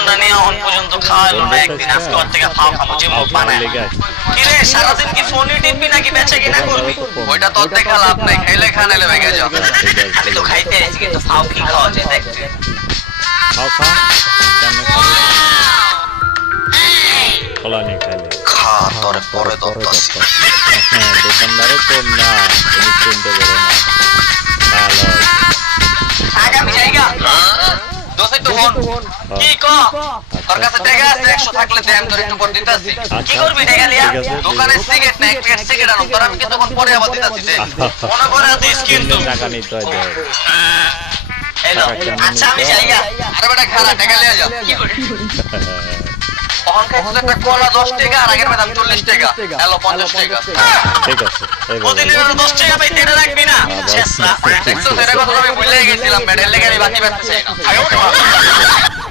দোকানটা নিয়ে এখন পর্যন্ত খাওয়ালো না একদিন, আজকে ওর থেকে খাওয়া খাবো যে মুখ বানায়। কি রে সারাদিন কি ফোনই টিপবি নাকি বেচা কিনা করবি? ওইটা তোর দেখা লাভ নাই, খাইলে খানাইলে ভেঙে যাও। আমি তো খাইতে আছি কিন্তু খাও কি খাওয়া যায় দেখতে। খা তোরে পরে দরকাছি। দোকানদারও কম না, তুমি চিন্তা করো না। ভালো আগামী জায়গা দোষে তো ফোন কি ক তোর কাছে টাকা আছে 100 থাকলে দে, আমি তোর একটু পর দিতাছি। কি করবি টাকা লিয়া? দোকানে সিগারেট না, এক প্যাকেট সিগারেট আনো, তোর আমি কি তখন পরে আবার দিতাছি দে। মনে করে দিস কিন্তু। টাকা নিতে হয় দেয়। এলো আচ্ছা আমি জায়গা আরে বেটা খালা টাকা লিয়ে যা। কি করে তখন খাইছিস একটা কলা 10 টাকা, আর আগের বার 40 টাকা, এলো 50 টাকা। ঠিক আছে প্রতিদিন 10 টাকা পাই তেটা রাখবি না শেষ না। দেখছো সেটা কথা আমি ভুলে গেছিলাম, মেডেল লেগে আমি বাকি পাচ্ছি না।